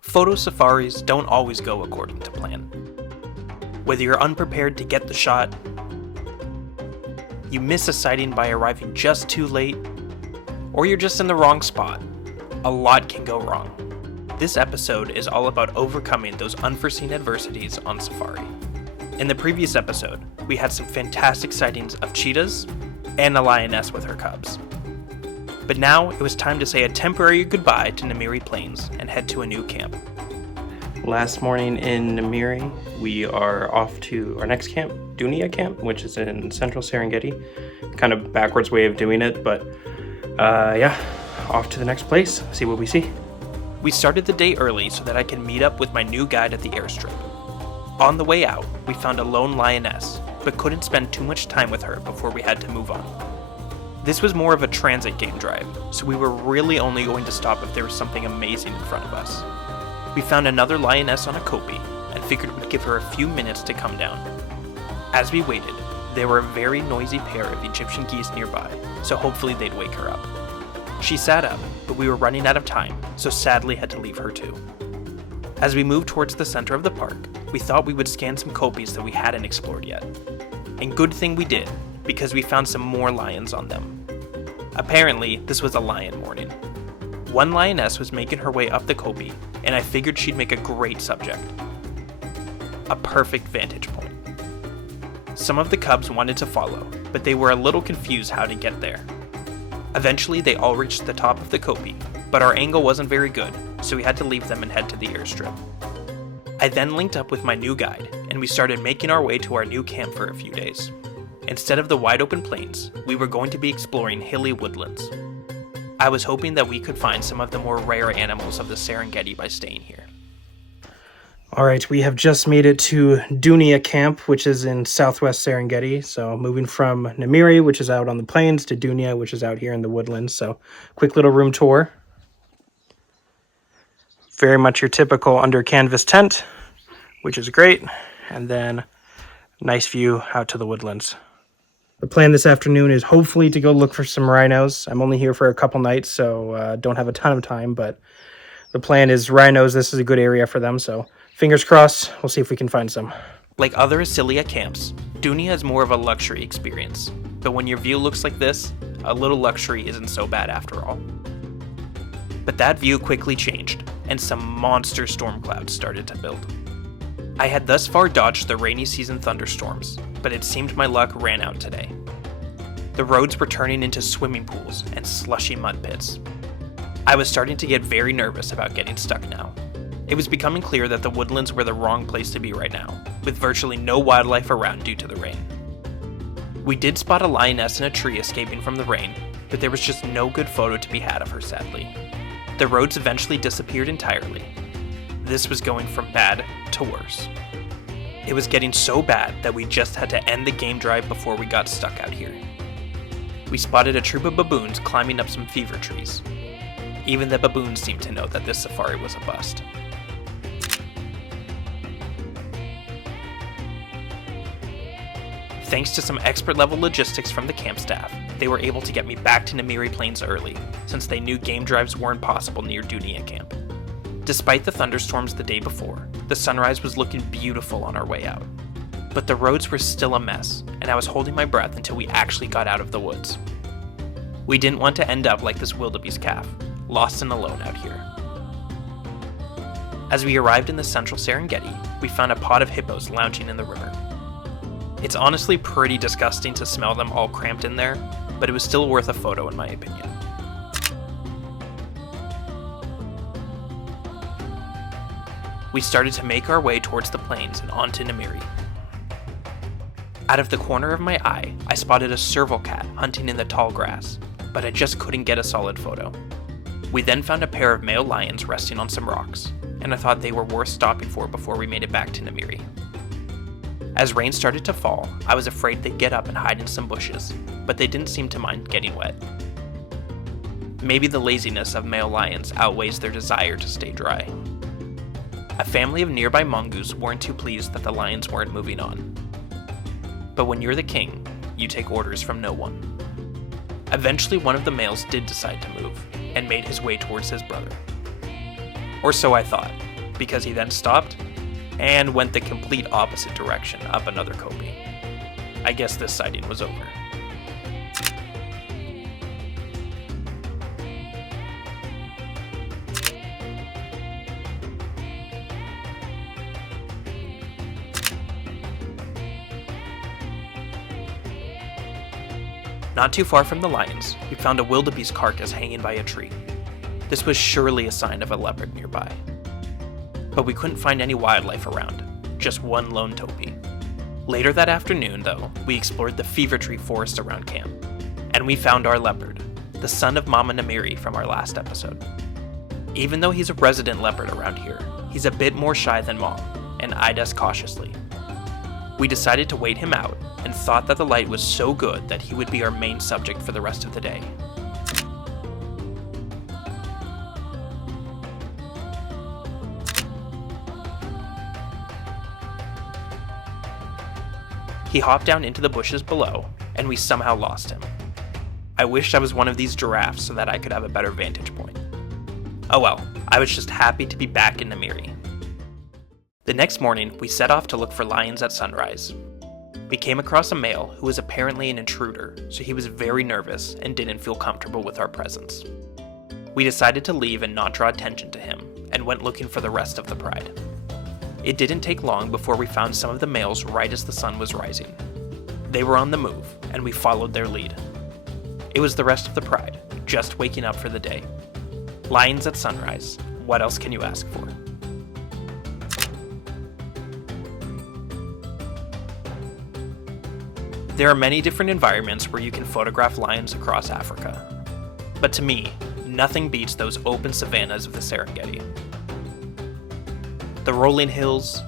Photo safaris don't always go according to plan. Whether you're unprepared to get the shot, you miss a sighting by arriving just too late, or you're just in the wrong spot, a lot can go wrong. This episode is all about overcoming those unforeseen adversities on safari. In the previous episode, we had some fantastic sightings of cheetahs and a lioness with her cubs. But now it was time to say a temporary goodbye to Namiri Plains and head to a new camp. Last morning in Namiri, we are off to our next camp, Dania Camp, which is in central Serengeti. Kind of backwards way of doing it, but off to the next place, see what we see. We started the day early so that I can meet up with my new guide at the airstrip. On the way out, we found a lone lioness, but couldn't spend too much time with her before we had to move on. This was more of a transit game drive, so we were really only going to stop if there was something amazing in front of us. We found another lioness on a kopie, and figured we'd give her a few minutes to come down. As we waited, there were a very noisy pair of Egyptian geese nearby, so hopefully they'd wake her up. She sat up, but we were running out of time, so sadly had to leave her too. As we moved towards the center of the park, we thought we would scan some kopies that we hadn't explored yet. And good thing we did, because we found some more lions on them. Apparently, this was a lion morning. One lioness was making her way up the kopie, and I figured she'd make a great subject. A perfect vantage point. Some of the cubs wanted to follow, but they were a little confused how to get there. Eventually, they all reached the top of the kopie, but our angle wasn't very good, so we had to leave them and head to the airstrip. I then linked up with my new guide, and we started making our way to our new camp for a few days. Instead of the wide open plains, we were going to be exploring hilly woodlands. I was hoping that we could find some of the more rare animals of the Serengeti by staying here. Alright, we have just made it to Dania Camp, which is in southwest Serengeti. So moving from Namiri, which is out on the plains, to Dania, which is out here in the woodlands. So quick little room tour. Very much your typical under canvas tent, which is great. And then nice view out to the woodlands. The plan this afternoon is hopefully to go look for some rhinos. I'm only here for a couple nights, so don't have a ton of time, but the plan is rhinos. This is a good area for them, so fingers crossed. We'll see if we can find some. Like other Asilia camps, Dania is more of a luxury experience, but when your view looks like this, a little luxury isn't so bad after all. But that view quickly changed, and some monster storm clouds started to build. I had thus far dodged the rainy season thunderstorms, but it seemed my luck ran out today. The roads were turning into swimming pools and slushy mud pits. I was starting to get very nervous about getting stuck now. It was becoming clear that the woodlands were the wrong place to be right now, with virtually no wildlife around due to the rain. We did spot a lioness in a tree escaping from the rain, but there was just no good photo to be had of her, sadly. The roads eventually disappeared entirely. This was going from bad to worse. It was getting so bad that we just had to end the game drive before we got stuck out here. We spotted a troop of baboons climbing up some fever trees. Even the baboons seemed to know that this safari was a bust. Thanks to some expert-level logistics from the camp staff, they were able to get me back to Namiri Plains early, since they knew game drives weren't possible near Dania Camp. Despite the thunderstorms the day before, the sunrise was looking beautiful on our way out. But the roads were still a mess, and I was holding my breath until we actually got out of the woods. We didn't want to end up like this wildebeest calf, lost and alone out here. As we arrived in the central Serengeti, we found a pod of hippos lounging in the river. It's honestly pretty disgusting to smell them all cramped in there, but it was still worth a photo in my opinion. We started to make our way towards the plains and onto Namiri. Out of the corner of my eye, I spotted a serval cat hunting in the tall grass, but I just couldn't get a solid photo. We then found a pair of male lions resting on some rocks, and I thought they were worth stopping for before we made it back to Namiri. As rain started to fall, I was afraid they'd get up and hide in some bushes, but they didn't seem to mind getting wet. Maybe the laziness of male lions outweighs their desire to stay dry. A family of nearby mongoose weren't too pleased that the lions weren't moving on. But when you're the king, you take orders from no one. Eventually one of the males did decide to move, and made his way towards his brother. Or so I thought, because he then stopped and went the complete opposite direction up another kopje. I guess this sighting was over. Not too far from the lions, we found a wildebeest carcass hanging by a tree. This was surely a sign of a leopard nearby. But we couldn't find any wildlife around, just one lone topee. Later that afternoon, though, we explored the fever tree forest around camp, and we found our leopard, the son of Mama Namiri from our last episode. Even though he's a resident leopard around here, he's a bit more shy than Mom, and eyed us cautiously. We decided to wait him out, and thought that the light was so good that he would be our main subject for the rest of the day. He hopped down into the bushes below, and we somehow lost him. I wished I was one of these giraffes so that I could have a better vantage point. Oh well, I was just happy to be back in Namiri. The next morning, we set off to look for lions at sunrise. We came across a male who was apparently an intruder, so he was very nervous and didn't feel comfortable with our presence. We decided to leave and not draw attention to him, and went looking for the rest of the pride. It didn't take long before we found some of the males right as the sun was rising. They were on the move, and we followed their lead. It was the rest of the pride, just waking up for the day. Lions at sunrise, what else can you ask for? There are many different environments where you can photograph lions across Africa. But to me, nothing beats those open savannas of the Serengeti. The rolling hills,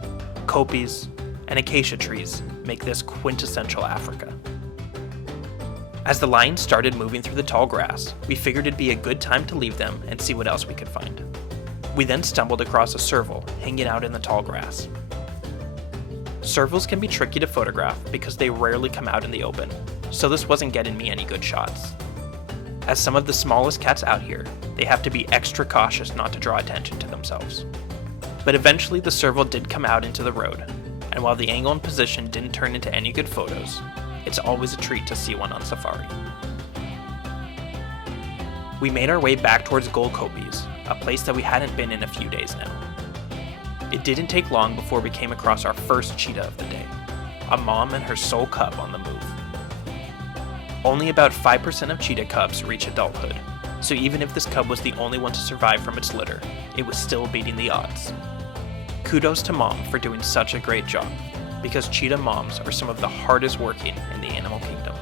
kopjes, and acacia trees make this quintessential Africa. As the lions started moving through the tall grass, we figured it'd be a good time to leave them and see what else we could find. We then stumbled across a serval hanging out in the tall grass. Servals can be tricky to photograph because they rarely come out in the open, so this wasn't getting me any good shots. As some of the smallest cats out here, they have to be extra cautious not to draw attention to themselves. But eventually the serval did come out into the road, and while the angle and position didn't turn into any good photos, it's always a treat to see one on safari. We made our way back towards Gold Kopjes, a place that we hadn't been in a few days now. It didn't take long before we came across our first cheetah of the day, a mom and her sole cub on the move. Only about 5% of cheetah cubs reach adulthood, so even if this cub was the only one to survive from its litter, it was still beating the odds. Kudos to Mom for doing such a great job, because cheetah moms are some of the hardest working in the animal kingdom.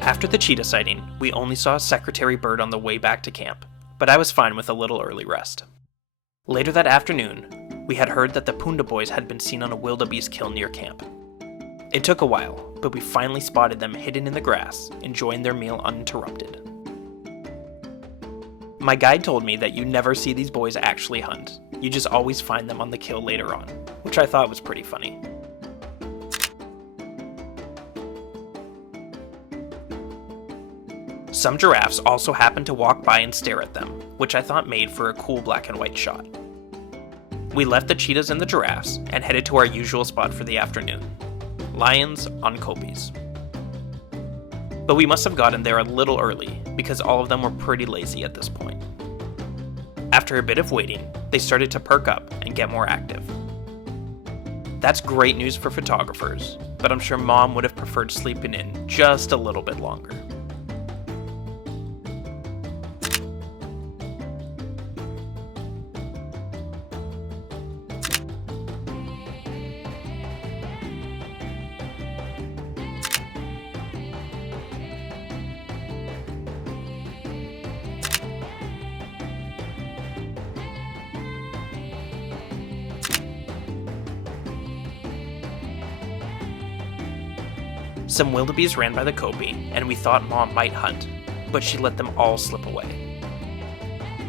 After the cheetah sighting, we only saw a secretary bird on the way back to camp, but I was fine with a little early rest. Later that afternoon, we had heard that the Punda boys had been seen on a wildebeest kill near camp. It took a while, but we finally spotted them hidden in the grass, enjoying their meal uninterrupted. My guide told me that you never see these boys actually hunt, you just always find them on the kill later on, which I thought was pretty funny. Some giraffes also happened to walk by and stare at them, which I thought made for a cool black and white shot. We left the cheetahs and the giraffes and headed to our usual spot for the afternoon, lions on kopjes. But we must have gotten there a little early because all of them were pretty lazy at this point. After a bit of waiting, they started to perk up and get more active. That's great news for photographers, but I'm sure Mom would have preferred sleeping in just a little bit longer. Some wildebeest ran by the kopje, and we thought Mom might hunt, but she let them all slip away.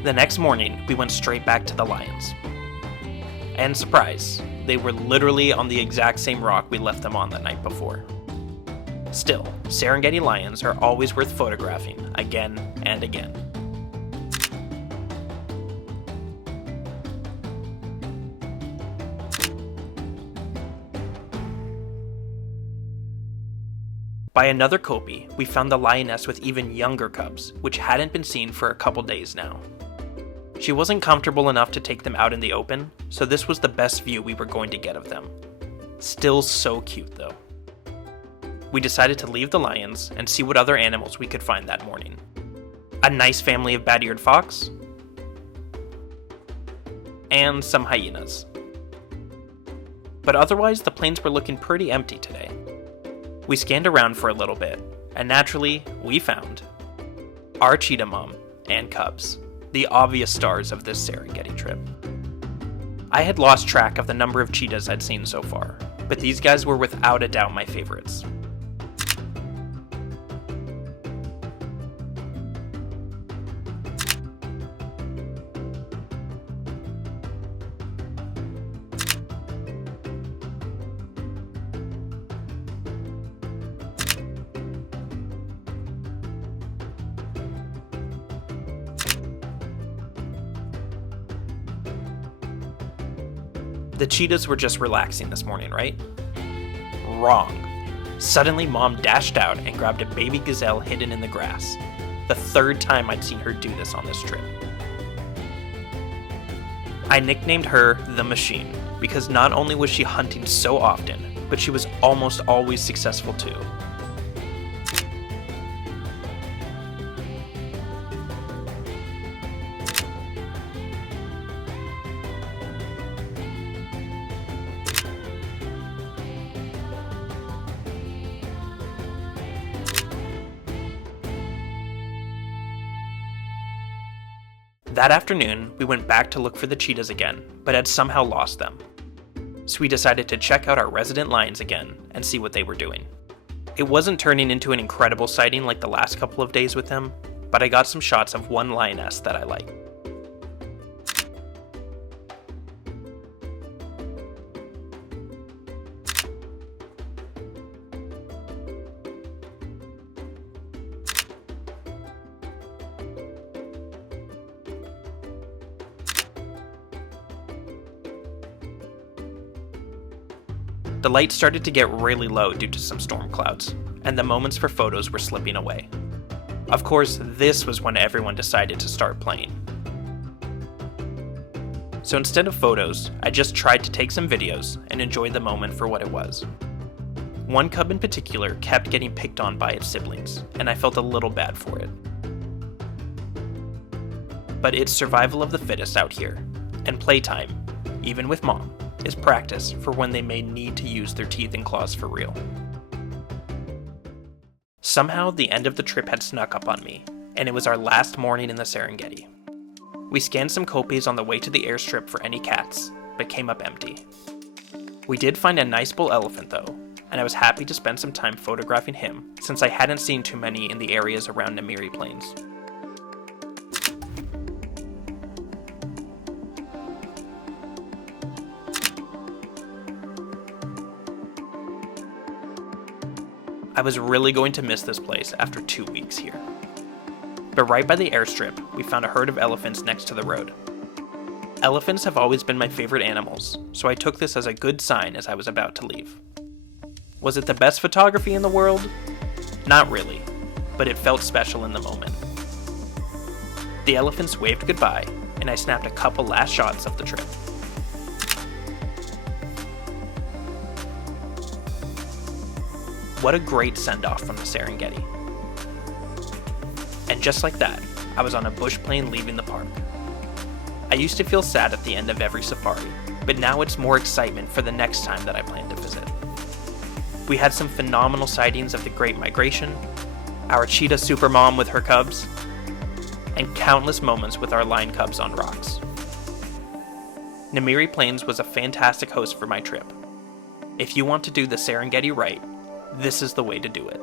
The next morning, we went straight back to the lions. And surprise, they were literally on the exact same rock we left them on the night before. Still, Serengeti lions are always worth photographing again and again. By another kopje, we found the lioness with even younger cubs, which hadn't been seen for a couple days now. She wasn't comfortable enough to take them out in the open, so this was the best view we were going to get of them. Still so cute though. We decided to leave the lions and see what other animals we could find that morning. A nice family of bat-eared fox, and some hyenas. But otherwise, the plains were looking pretty empty today. We scanned around for a little bit, and naturally, we found our cheetah mom and cubs, the obvious stars of this Serengeti trip. I had lost track of the number of cheetahs I'd seen so far, but these guys were without a doubt my favorites. The cheetahs were just relaxing this morning, right? Wrong. Suddenly, Mom dashed out and grabbed a baby gazelle hidden in the grass. The third time I'd seen her do this on this trip. I nicknamed her the Machine because not only was she hunting so often, but she was almost always successful too. That afternoon, we went back to look for the cheetahs again, but had somehow lost them. So we decided to check out our resident lions again and see what they were doing. It wasn't turning into an incredible sighting like the last couple of days with them, but I got some shots of one lioness that I liked. The light started to get really low due to some storm clouds, and the moments for photos were slipping away. Of course, this was when everyone decided to start playing. So instead of photos, I just tried to take some videos and enjoy the moment for what it was. One cub in particular kept getting picked on by its siblings, and I felt a little bad for it. But it's survival of the fittest out here, and playtime, even with Mom, is practice for when they may need to use their teeth and claws for real. Somehow, the end of the trip had snuck up on me, and it was our last morning in the Serengeti. We scanned some kopjes on the way to the airstrip for any cats, but came up empty. We did find a nice bull elephant though, and I was happy to spend some time photographing him since I hadn't seen too many in the areas around Namiri Plains. I was really going to miss this place after 2 weeks here. But right by the airstrip, we found a herd of elephants next to the road. Elephants have always been my favorite animals, so I took this as a good sign as I was about to leave. Was it the best photography in the world? Not really, but it felt special in the moment. The elephants waved goodbye, and I snapped a couple last shots of the trip. What a great send-off from the Serengeti. And just like that, I was on a bush plane leaving the park. I used to feel sad at the end of every safari, but now it's more excitement for the next time that I plan to visit. We had some phenomenal sightings of the Great Migration, our cheetah supermom with her cubs, and countless moments with our lion cubs on rocks. Namiri Plains was a fantastic host for my trip. If you want to do the Serengeti right, this is the way to do it.